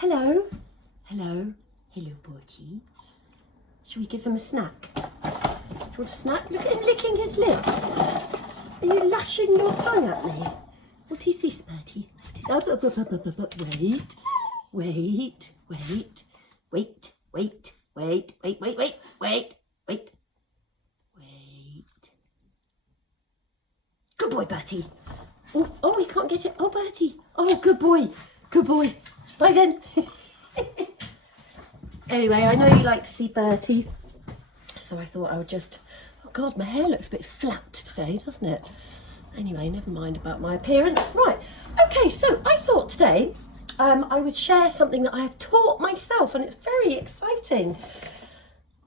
Hello. Hello. Hello, Bertie. Shall we give him a snack? Do you want a snack? Look at him licking his lips. Are you lashing your tongue at me? What is this, Bertie? What is... Wait. Good boy, Bertie. Oh, he can't get it. Oh, Bertie. Oh, good boy. Good boy. Bye then. Anyway, I know you like to see Bertie, so I thought I would just... Oh God, my hair looks a bit flat today, doesn't it? Anyway, never mind about my appearance. Right, okay, so I thought today I would share something that I have taught myself, and it's very exciting.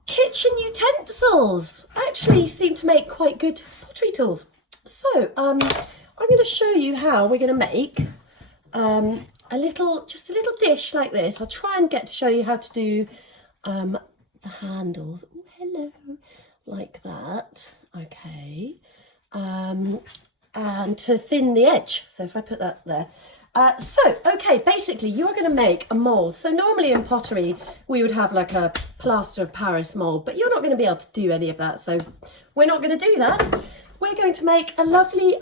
Kitchen utensils actually seem to make quite good pottery tools. So I'm going to show you how we're going to make just a little dish like this. I'll try and get to show you how to do the handles. Oh, hello, like that. Okay, and to thin the edge. So if I put that there. Okay, basically you are going to make a mould. So normally in pottery we would have like a plaster of Paris mould, but you're not going to be able to do any of that. So we're not going to do that. We're going to make a lovely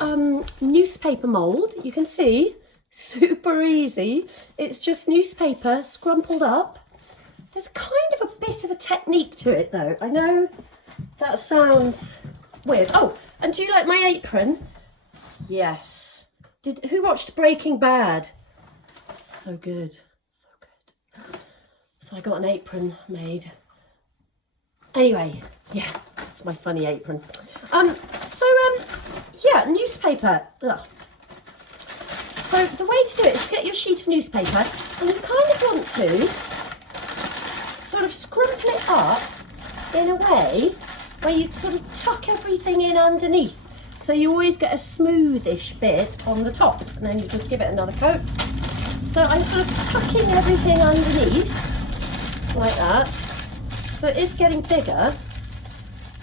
newspaper mould. You can see, super easy. It's just newspaper scrumpled up. There's kind of a bit of a technique to it though. I know that sounds weird. Oh, and do you like my apron? Yes. Who watched Breaking Bad? So good, so good. So I got an apron made. Anyway, yeah, it's my funny apron. Yeah, newspaper. Ugh. So the way to do it is to get your sheet of newspaper, and you kind of want to sort of scrumple it up in a way where you sort of tuck everything in underneath. So you always get a smoothish bit on the top, and then you just give it another coat. So I'm sort of tucking everything underneath like that. So it is getting bigger,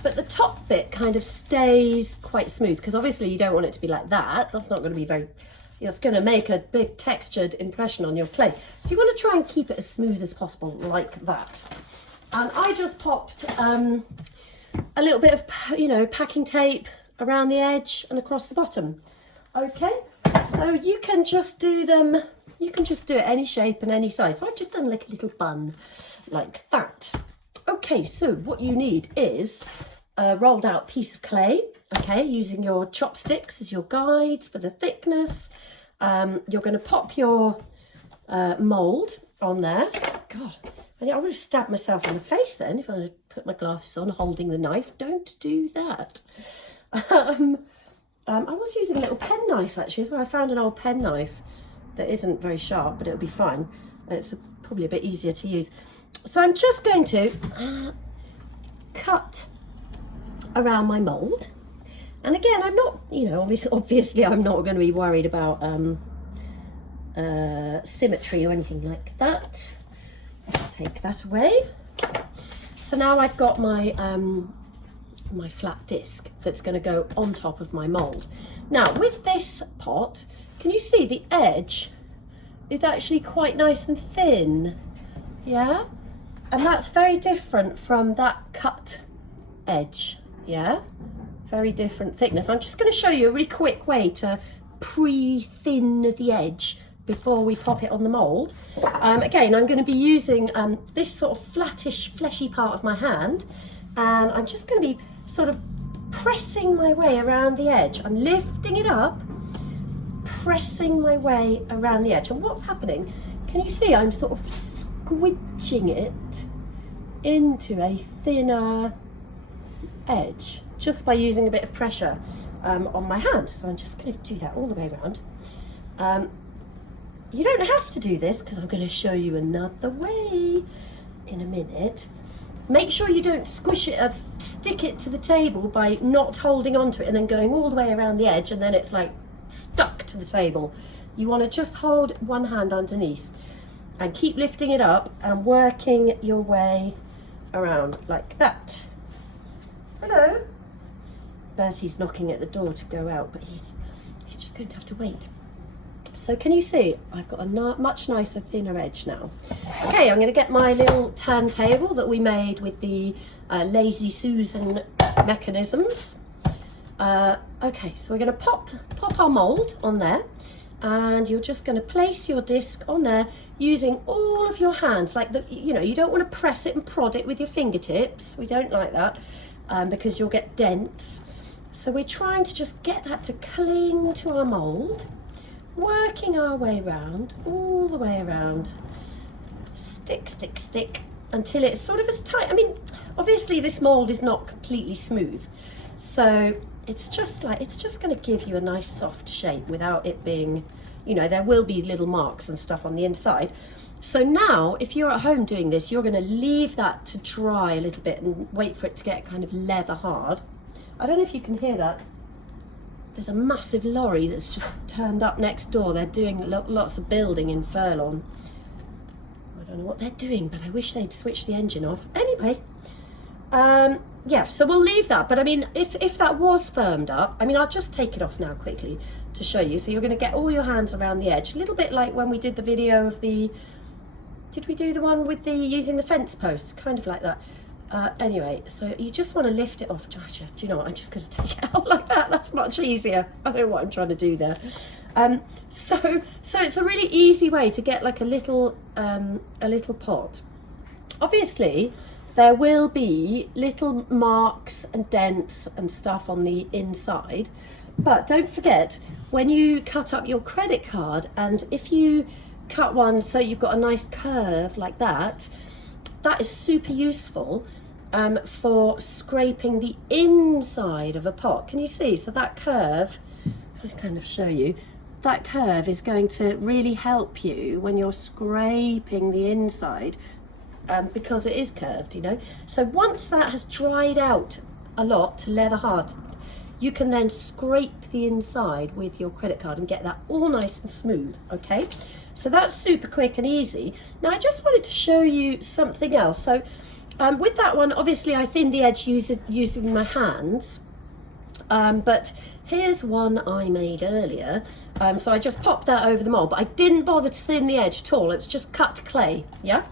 but the top bit kind of stays quite smooth, because obviously you don't want it to be like that. That's not going to be very, it's going to make a big textured impression on your clay. So you want to try and keep it as smooth as possible, like that. And I just popped a little bit of, packing tape around the edge and across the bottom. Okay, so you can just do them, you can just do it any shape and any size. So I've just done like a little bun like that. Okay, so what you need is a rolled out piece of clay, okay, using your chopsticks as your guides for the thickness. You're going to pop your mould on there. God, I would have stabbed myself in the face then if I had put my glasses on holding the knife. Don't do that. I was using a little pen knife actually as well. I found an old pen knife that isn't very sharp, but it'll be fine. It's probably a bit easier to use. So I'm just going to cut around my mould. And again, I'm not, obviously I'm not going to be worried about symmetry or anything like that. Let's take that away. So now I've got my my flat disc that's going to go on top of my mould. Now with this pot, can you see the edge is actually quite nice and thin? Yeah, and that's very different from that cut edge. Yeah, very different thickness. I'm just going to show you a really quick way to pre-thin the edge before we pop it on the mould. Again, I'm going to be using this sort of flattish fleshy part of my hand, and I'm just going to be sort of pressing my way around the edge. I'm lifting it up, pressing my way around the edge. And what's happening, can you see I'm sort of squidging it into a thinner edge just by using a bit of pressure on my hand. So I'm just going to do that all the way around. You don't have to do this because I'm going to show you another way in a minute. Make sure you don't squish it, stick it to the table by not holding onto it and then going all the way around the edge, and then it's like stuck to the table. You want to just hold one hand underneath and keep lifting it up and working your way around like that. Hello. Bertie's knocking at the door to go out, but he's just going to have to wait. So can you see, I've got a much nicer, thinner edge now. Okay, I'm going to get my little turntable that we made with the Lazy Susan mechanisms. Okay, so we're going to pop our mould on there, and you're just going to place your disc on there using all of your hands. Like, you know, you don't want to press it and prod it with your fingertips. We don't like that because you'll get dents. So we're trying to just get that to cling to our mould, working our way around, all the way around. Stick, stick, stick, until it's sort of as tight. I mean, obviously this mould is not completely smooth, so it's just going to give you a nice soft shape without it being, you know, there will be little marks and stuff on the inside. So now, if you're at home doing this, you're going to leave that to dry a little bit and wait for it to get kind of leather hard. I don't know if you can hear that. There's a massive lorry that's just turned up next door. They're doing lots of building in Furlong. I don't know what they're doing, but I wish they'd switch the engine off. Anyway, yeah, so we'll leave that. But I mean, if that was firmed up, I mean, I'll just take it off now quickly to show you. So you're going to get all your hands around the edge, a little bit like when we did the video of the, did we do the one with the using the fence posts? Kind of like that. Anyway, so you just want to lift it off. Do you know what? I'm just going to take it out like that. That's much easier. I don't know what I'm trying to do there. So it's a really easy way to get like a little pot. Obviously, there will be little marks and dents and stuff on the inside, but don't forget, when you cut up your credit card, and if you cut one so you've got a nice curve like that, that is super useful for scraping the inside of a pot. Can you see? So that curve, I'll kind of show you, that curve is going to really help you when you're scraping the inside because it is curved, you know. So once that has dried out a lot to leather hard, you can then scrape the inside with your credit card and get that all nice and smooth, okay? So that's super quick and easy. Now I just wanted to show you something else. So with that one, obviously I thinned the edge using my hands, but here's one I made earlier. So I just popped that over the mold, but I didn't bother to thin the edge at all. It's just cut to clay, yeah?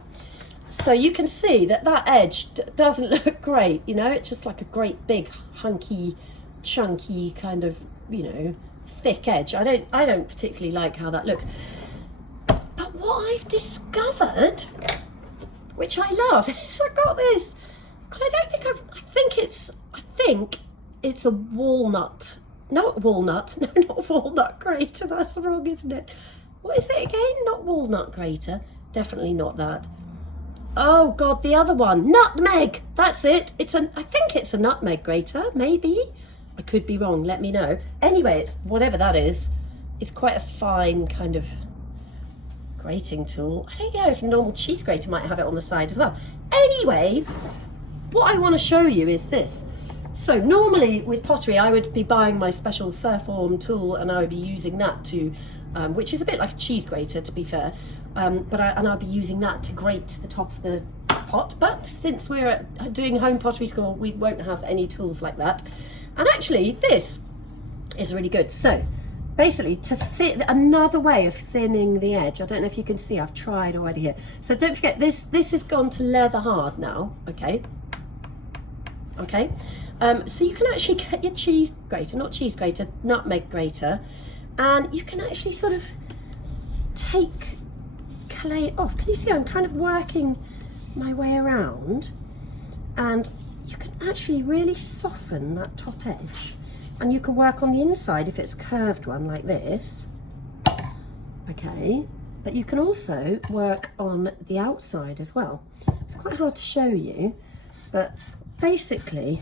So you can see that that edge doesn't look great, you know? It's just like a great big hunky, chunky kind of, you know, thick edge. I don't particularly like how that looks. But what I've discovered, which I love, is I got this, and I think it's a walnut. Not walnut, no, not walnut grater, that's wrong, isn't it? What is it again? Not walnut grater, definitely not that. Oh God, the other one, nutmeg, that's it. I think it's a nutmeg grater, maybe. I could be wrong, let me know. Anyway, it's whatever that is. It's quite a fine kind of grating tool. I don't know if a normal cheese grater might have it on the side as well. Anyway, what I want to show you is this. So normally with pottery, I would be buying my special Surform tool and I would be using that to, which is a bit like a cheese grater to be fair, and I'll be using that to grate the top of the pot. But since we're doing home pottery school, we won't have any tools like that. And actually this is really good. So basically another way of thinning the edge. I don't know if you can see, I've tried already here. So don't forget this has gone to leather hard now, okay? Okay, so you can actually get your cheese grater, not cheese grater, nutmeg grater, and you can actually sort of take clay off. Can you see I'm kind of working my way around, and you can actually really soften that top edge, and you can work on the inside if it's a curved one like this, okay, but you can also work on the outside as well. It's quite hard to show you, but basically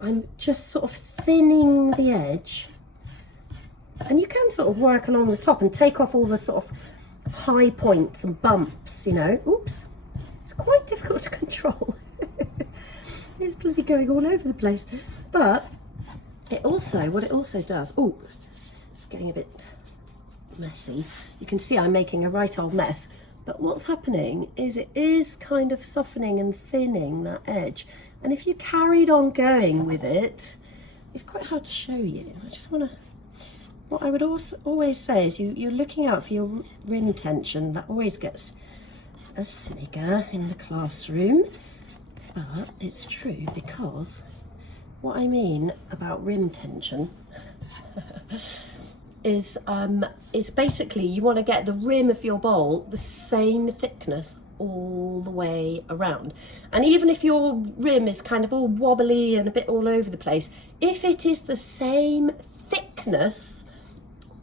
I'm just sort of thinning the edge, and you can sort of work along the top and take off all the sort of high points and bumps, you know. Oops, it's quite difficult to control. It's bloody going all over the place. But what it also does, oh, it's getting a bit messy. You can see I'm making a right old mess. But what's happening is it is kind of softening and thinning that edge. And if you carried on going with it, it's quite hard to show you. I just want to what I would also always say is you're looking out for your rim tension. That always gets a snigger in the classroom, but it's true, because what I mean about rim tension is basically you want to get the rim of your bowl the same thickness all the way around. And even if your rim is kind of all wobbly and a bit all over the place, if it is the same thickness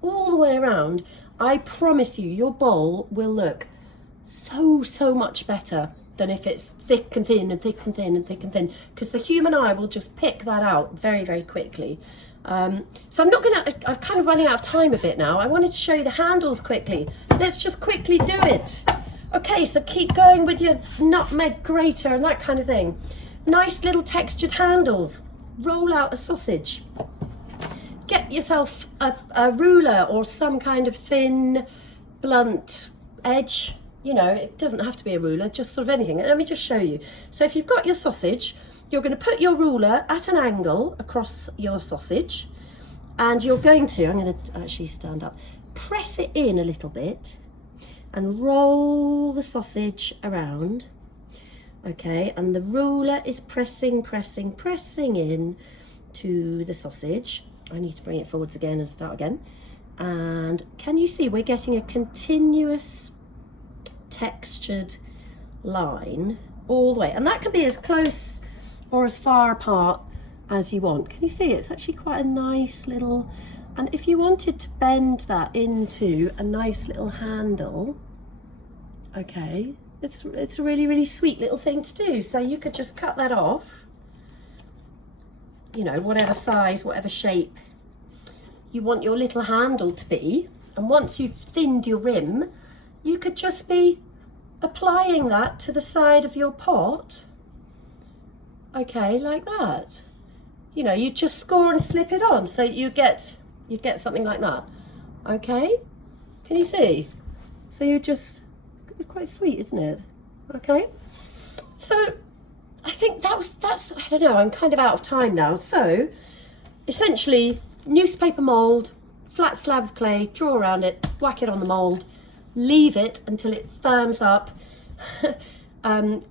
all the way around, I promise you your bowl will look so much better than if it's thick and thin and thick and thin and thick and thin, because the human eye will just pick that out very quickly. So I'm kind of running out of time a bit now. I wanted to show you the handles quickly. Let's just quickly do it. Okay, so keep going with your nutmeg grater and that kind of thing. Nice little textured handles. Roll out a sausage. Get yourself a ruler or some kind of thin, blunt edge. You know, it doesn't have to be a ruler, just sort of anything. Let me just show you. So if you've got your sausage, you're going to put your ruler at an angle across your sausage, and you're going to, I'm going to actually stand up, press it in a little bit and roll the sausage around. Okay, and the ruler is pressing in to the sausage. I need to bring it forwards again and start again. And can you see we're getting a continuous textured line all the way, and that can be as close or as far apart as you want. Can you see it's actually quite a nice little, and if you wanted to bend that into a nice little handle, okay, it's a really sweet little thing to do. So you could just cut that off, you know, whatever size, whatever shape you want your little handle to be, and once you've thinned your rim, you could just be applying that to the side of your pot, okay, like that. You know, you just score and slip it on, so you'd get something like that. Okay, can you see? So you just, it's quite sweet, isn't it? Okay, so I think that's I don't know, I'm kind of out of time now. So essentially, newspaper mould, flat slab of clay, draw around it, whack it on the mould, leave it until it firms up.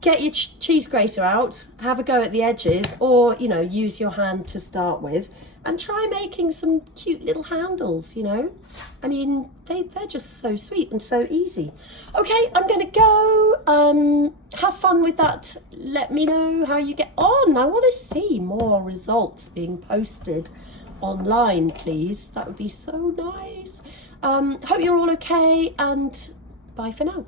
Get your cheese grater out, have a go at the edges, or, you know, use your hand to start with, and try making some cute little handles, you know. I mean, they're just so sweet and so easy. Okay, I'm going to go. Have fun with that. Let me know how you get on. I want to see more results being posted online, please. That would be so nice. Hope you're all okay, and bye for now.